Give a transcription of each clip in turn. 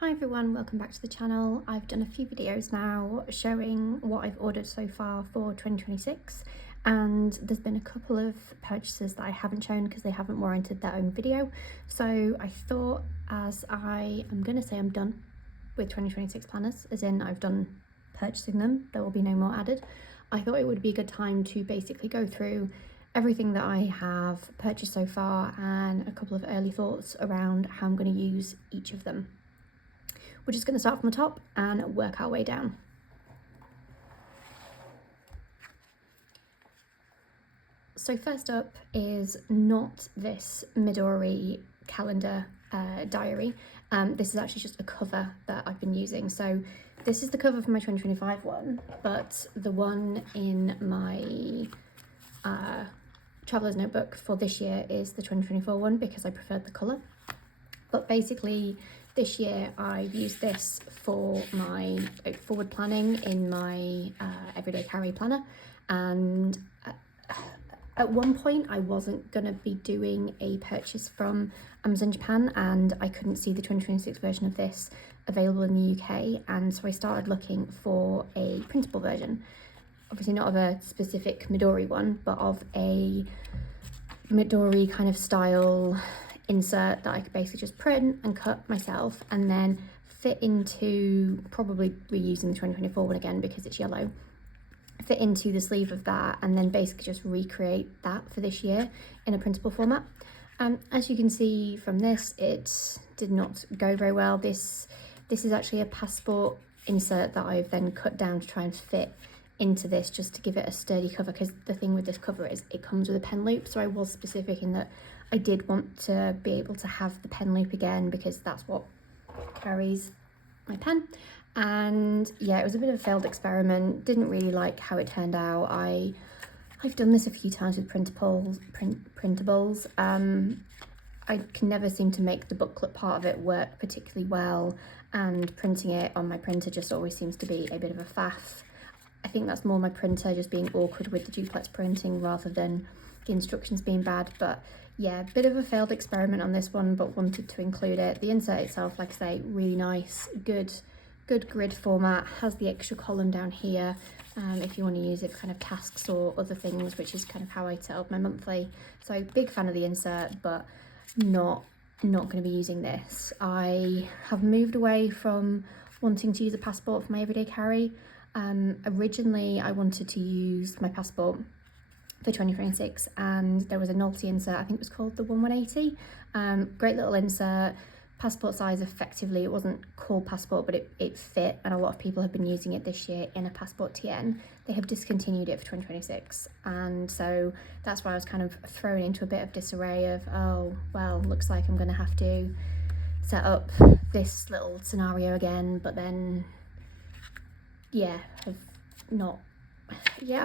Hi everyone, welcome back to the channel. I've done a few videos now showing what I've ordered so far for 2026, and there's been a couple of purchases that I haven't shown because they haven't warranted their own video. So I thought, as I am going to say I'm done with 2026 planners, as in I've done purchasing them, there will be no more added. I thought it would be a good time to basically go through everything that I have purchased so far and a couple of early thoughts around how I'm going to use each of them. We're just going to start from the top and work our way down. So first up is not this Midori calendar diary. This is actually just a cover that I've been using. So this is the cover for my 2025 one, but the one in my traveler's notebook for this year is the 2024 one because I preferred the colour. But basically, this year I've used this for my forward planning in my everyday carry planner, and at one point I wasn't going to be doing a purchase from Amazon Japan, and I couldn't see the 2026 version of this available in the UK, and so I started looking for a printable version. Obviously not of a specific Midori one, but of a Midori kind of style insert that I could basically just print and cut myself and then fit into, probably reusing the 2024 one again because it's yellow, fit into the sleeve of that and then basically just recreate that for this year in a printable format. As you can see from this, it did not go very well. This is actually a passport insert that I've then cut down to try and fit into this just to give it a sturdy cover, because the thing with this cover is it comes with a pen loop, so I was specific in that I did want to be able to have the pen loop again because that's what carries my pen. And yeah, it was a bit of a failed experiment, didn't really like how it turned out. I've done this a few times with printables. I can never seem to make the booklet part of it work particularly well, and printing it on my printer just always seems to be a bit of a faff. I think that's more my printer just being awkward with the duplex printing rather than the instructions being bad. But yeah, bit of a failed experiment on this one, but wanted to include it. The insert itself, like I say, really nice, good grid format, has the extra column down here if you want to use it for kind of tasks or other things, which is kind of how I set up my monthly. So big fan of the insert, but not going to be using this. I have moved away from wanting to use a passport for my everyday carry. Originally I wanted to use my passport for 2026 and there was a novelty insert, I think it was called the 1180. Great little insert, passport size effectively. It wasn't called passport, but it fit, and a lot of people have been using it this year in a passport TN. They have discontinued it for 2026, and so that's why I was kind of thrown into a bit of disarray of, oh well, looks like I'm going to have to set up this little scenario again. But then yeah, I've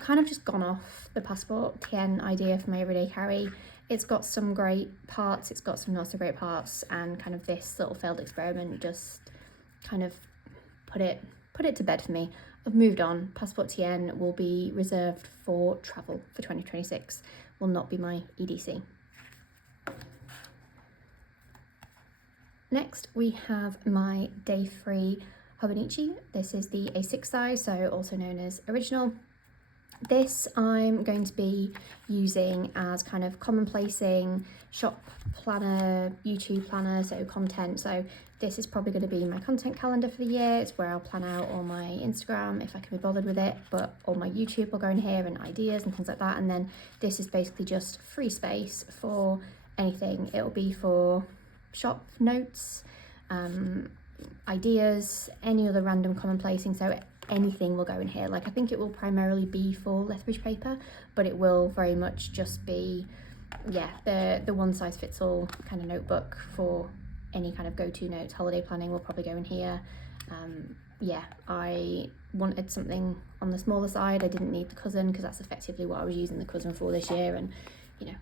kind of just gone off the passport TN idea for my everyday carry. It's got some great parts, it's got some not so great parts, and kind of this little failed experiment just kind of put it to bed for me. I've moved on. Passport TN will be reserved for travel for 2026, will not be my EDC. Next we have my day free Hobonichi. This is the A6 size, so also known as original. This I'm going to be using as kind of commonplacing shop planner, YouTube planner, so content. So this is probably going to be my content calendar for the year. It's where I'll plan out all my Instagram if I can be bothered with it, but all my YouTube will go in here and ideas and things like that. And then this is basically just free space for anything. It'll be for shop notes, ideas, any other random commonplacing, so anything will go in here. Like, I think it will primarily be for Lethbridge paper, but it will very much just be, yeah, the one size fits all kind of notebook for any kind of go-to notes. Holiday planning will probably go in here. Yeah, I wanted something on the smaller side. I didn't need the cousin because that's effectively what I was using the cousin for this year, and you know,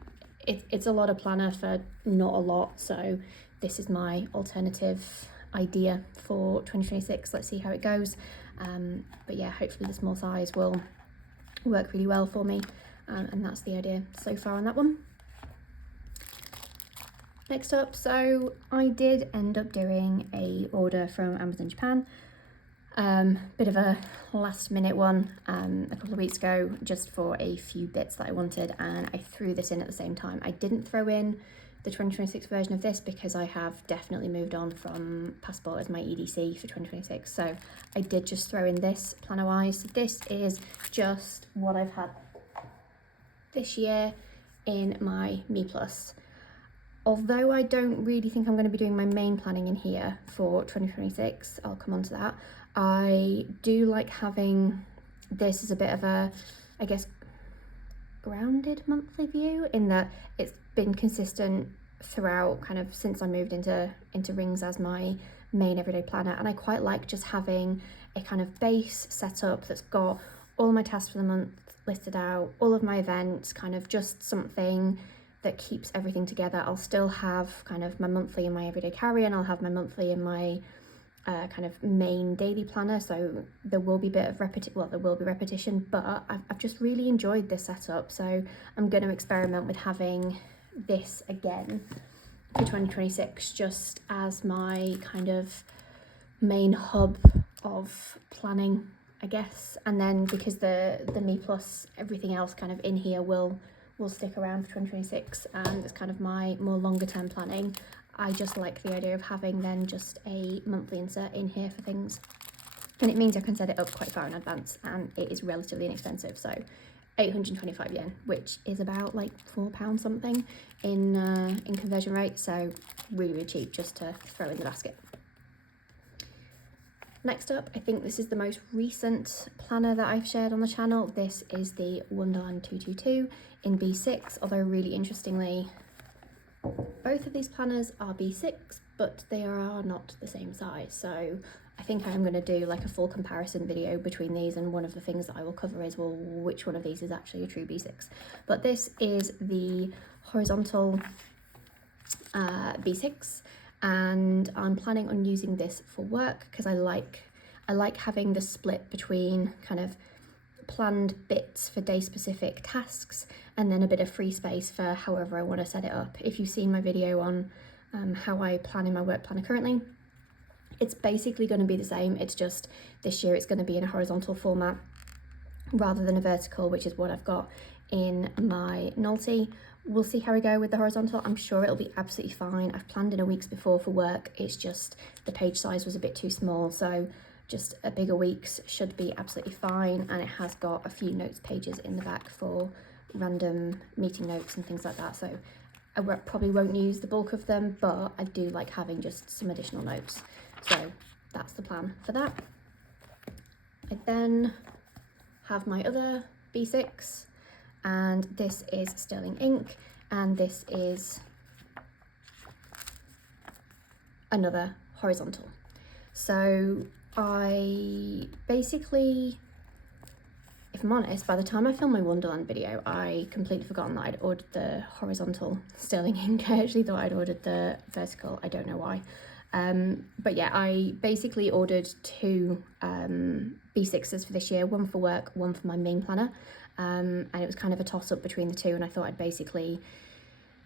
it's a lot of planner for not a lot, so this is my alternative idea for 2026. Let's see how it goes. But yeah, hopefully the small size will work really well for me, and that's the idea so far on that one. Next up, so I did end up doing a order from Amazon Japan. Bit of a last minute one a couple of weeks ago, just for a few bits that I wanted, and I threw this in at the same time. I didn't throw in the 2026 version of this because I have definitely moved on from Passport as my EDC for 2026, so I did just throw in this planner wise. So this is just what I've had this year in my Me Plus. Although I don't really think I'm going to be doing my main planning in here for 2026, I'll come on to that. I do like having this as a bit of a, I guess, grounded monthly view, in that it's been consistent throughout kind of since I moved into Rings as my main everyday planner, and I quite like just having a kind of base setup that's got all my tasks for the month listed out, all of my events, kind of just something that keeps everything together. I'll still have kind of my monthly in my everyday carry, and I'll have my monthly in my kind of main daily planner, so there will be a bit of repetition, but I've just really enjoyed this setup, so I'm going to experiment with having this again for 2026, just as my kind of main hub of planning, I guess. And then because the Me Plus, everything else kind of in here will stick around for 2026, and it's kind of my more longer term planning. I just like the idea of having then just a monthly insert in here for things, and it means I can set it up quite far in advance, and it is relatively inexpensive, so 825 yen, which is about like £4 something in conversion rate, so really cheap just to throw in the basket. Next up, I think this is the most recent planner that I've shared on the channel. This is the Wonderland 222 in B6, although really interestingly, both of these planners are B6, but they are not the same size. So I think I'm going to do like a full comparison video between these, and one of the things that I will cover is, well, which one of these is actually a true B6. But this is the horizontal B6, and I'm planning on using this for work because I like having the split between kind of planned bits for day specific tasks and then a bit of free space for however I want to set it up. If you've seen my video on how I plan in my work planner currently, it's basically going to be the same. It's just this year it's going to be in a horizontal format rather than a vertical, which is what I've got in my Nolty. We'll see how we go with the horizontal. I'm sure it'll be absolutely fine. I've planned in a weeks before for work. It's just the page size was a bit too small, so just a bigger weeks should be absolutely fine. And it has got a few notes pages in the back for random meeting notes and things like that, so I probably won't use the bulk of them, but I do like having just some additional notes, so that's the plan for that. I then have my other B6, and this is sterling ink, and this is another horizontal. So I basically, if I'm honest, by the time I filmed my Wonderland video, I completely forgotten that I'd ordered the horizontal sterling ink. I actually thought I'd ordered the vertical, I don't know why. But yeah, I basically ordered two B6s for this year, one for work, one for my main planner. And it was kind of a toss-up between the two, and I thought I'd basically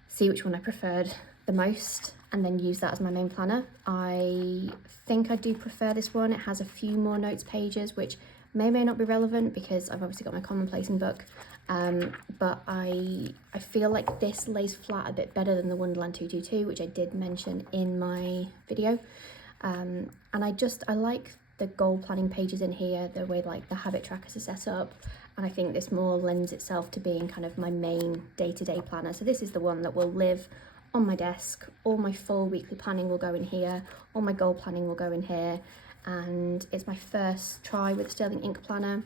see which one I preferred the most and then use that as my main planner. I think I do prefer this one. It has a few more notes pages, which may or may not be relevant because I've obviously got my commonplacing book, but I feel like this lays flat a bit better than the Wonderland 222, which I did mention in my video. And I like the goal planning pages in here, the way like the habit trackers are set up, and I think this more lends itself to being kind of my main day-to-day planner. So this is the one that will live on my desk. All my full weekly planning will go in here, all my goal planning will go in here, and it's my first try with sterling ink planner.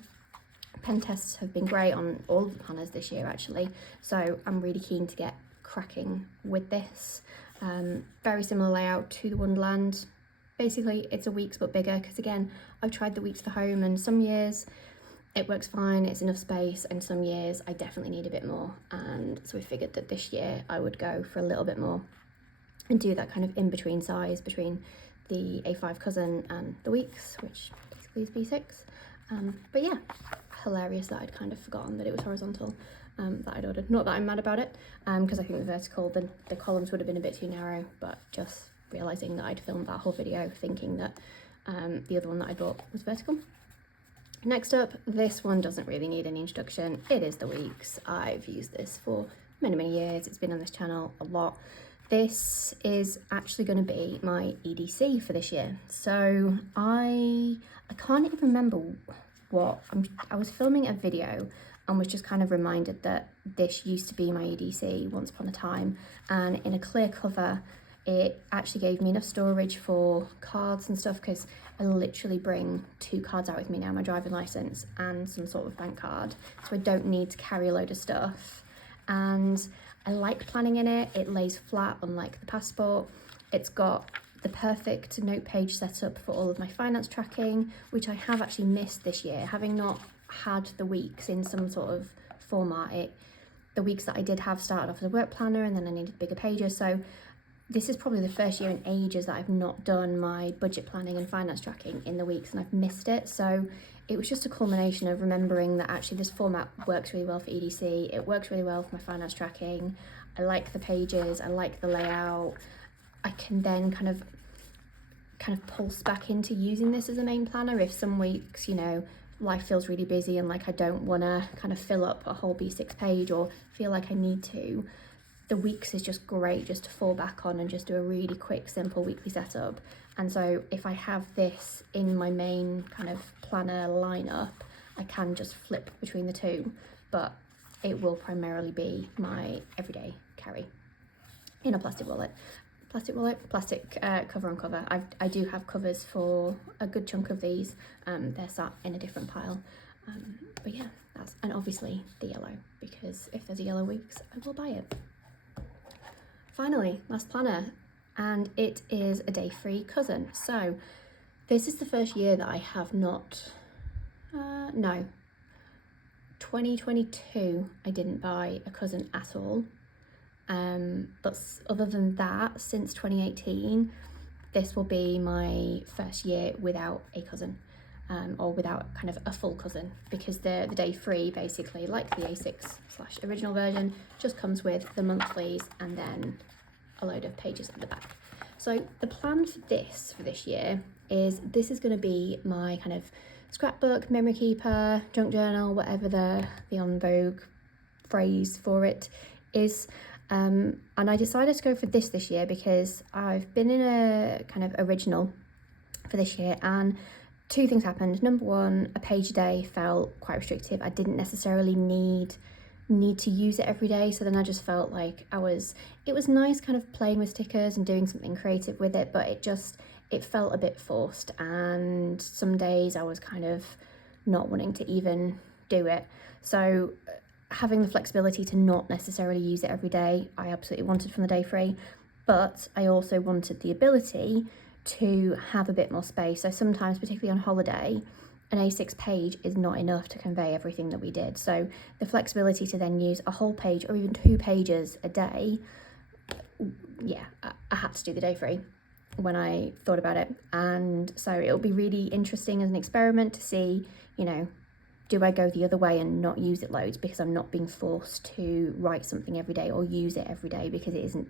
Pen tests have been great on all of the planners this year actually, so I'm really keen to get cracking with this. Very similar layout to the Wonderland. Basically it's a weeks but bigger, because again, I've tried the weeks for home and some years it works fine, it's enough space, and some years I definitely need a bit more, and so we figured that this year I would go for a little bit more and do that kind of in-between size between the A5 cousin and the weeks, which basically is B6. But yeah, hilarious that I'd kind of forgotten that it was horizontal. that I'd ordered. Not that I'm mad about it, because I think the vertical, the columns would have been a bit too narrow, but just realising that I'd filmed that whole video thinking that the other one that I bought was vertical. Next up, this one doesn't really need any introduction. It is the Weeks. I've used this for many years. It's been on this channel a lot. This is actually going to be my EDC for this year. So I can't even remember what, I was filming a video and was just kind of reminded that this used to be my EDC once upon a time, and in a clear cover it actually gave me enough storage for cards and stuff, because I literally bring 2 cards out with me now, my driving license and some sort of bank card, so I don't need to carry a load of stuff. And I like planning in it. It lays flat, unlike the passport. It's got the perfect note page set up for all of my finance tracking, which I have actually missed this year, having not had the weeks in some sort of format. The weeks that I did have started off as a work planner, and then I needed bigger pages, so this is probably the first year in ages that I've not done my budget planning and finance tracking in the weeks, and I've missed it. So it was just a culmination of remembering that actually this format works really well for EDC. It works really well for my finance tracking. I like the pages, I like the layout. I can then kind of pulse back into using this as a main planner if some weeks, you know, life feels really busy and like I don't want to kind of fill up a whole B6 page or feel like I need to. The Weeks is just great just to fall back on and just do a really quick, simple weekly setup. And so if I have this in my main kind of planner lineup, I can just flip between the two, but it will primarily be my everyday carry in a plastic wallet. Plastic cover on cover. I do have covers for a good chunk of these. They're sat in a different pile. But yeah, and obviously the yellow, because if there's a yellow Weeks, I will buy it. Finally, last planner, and it is a day-free cousin. So this is the first year that I have not, no, 2022 I didn't buy a cousin at all. But other than that, since 2018, this will be my first year without a cousin, or without kind of a full cousin, because the day free, basically like the A6/original version, just comes with the monthlies and then a load of pages at the back. So the plan for this year is this is going to be my kind of scrapbook, memory keeper, junk journal, whatever the en vogue phrase for it is. And I decided to go for this year because I've been in a kind of original for this year, and 2 things happened. Number one, a page a day felt quite restrictive. I didn't necessarily need to use it every day, so then I just felt like it was nice kind of playing with stickers and doing something creative with it, but it felt a bit forced, and some days I was kind of not wanting to even do it. So having the flexibility to not necessarily use it every day, I absolutely wanted from the day free, but I also wanted the ability to have a bit more space. So sometimes, particularly on holiday, an A6 page is not enough to convey everything that we did. So the flexibility to then use a whole page or even 2 pages a day, yeah, I had to do the day free when I thought about it. And so it'll be really interesting as an experiment to see, you know, do I go the other way and not use it loads because I'm not being forced to write something every day or use it every day because it isn't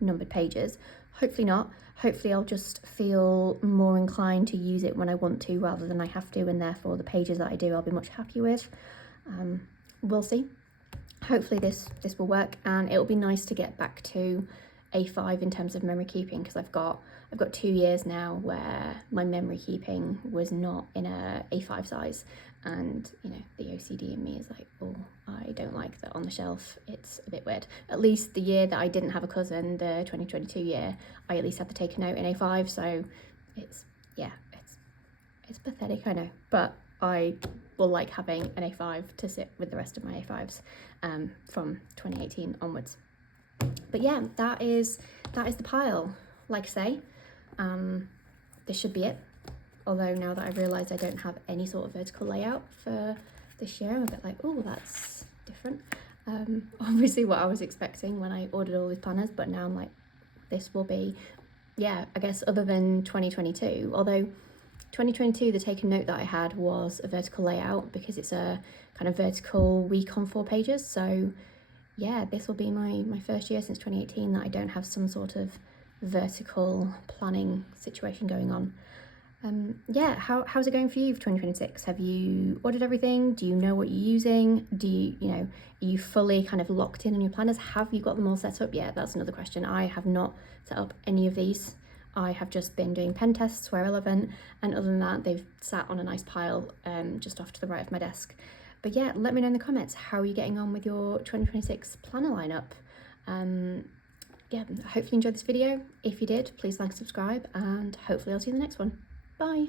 numbered pages? Hopefully not. Hopefully I'll just feel more inclined to use it when I want to rather than I have to, and therefore the pages that I do I'll be much happier with. We'll see. Hopefully this will work, and it'll be nice to get back to A5 in terms of memory keeping, because I've got 2 years now where my memory keeping was not in a A5 size, and you know, the OCD in me is like, oh, I don't like that on the shelf, it's a bit weird. At least the year that I didn't have a cousin, the 2022 year, I at least had to take a note in A5, so it's pathetic, I know, but I will like having an A5 to sit with the rest of my A5s from 2018 onwards. But yeah, that is the pile. Like I say, this should be it. Although now that I've realised I don't have any sort of vertical layout for this year, I'm a bit like, oh, that's different. Obviously what I was expecting when I ordered all these planners, but now I'm like, this will be, yeah, I guess other than 2022, although 2022, the taken note that I had was a vertical layout because it's a kind of vertical week on 4 pages. So yeah, this will be my first year since 2018 that I don't have some sort of vertical planning situation going on. Yeah, how's it going for you for 2026? Have you ordered everything? Do you know what you're using? Do you, are you fully kind of locked in on your planners? Have you got them all set up yet? That's another question. I have not set up any of these. I have just been doing pen tests where relevant, and other than that, they've sat on a nice pile just off to the right of my desk. But yeah, let me know in the comments, how are you getting on with your 2026 planner lineup? Yeah, hopefully you enjoyed this video. If you did, please like and subscribe, and hopefully I'll see you in the next one. Bye.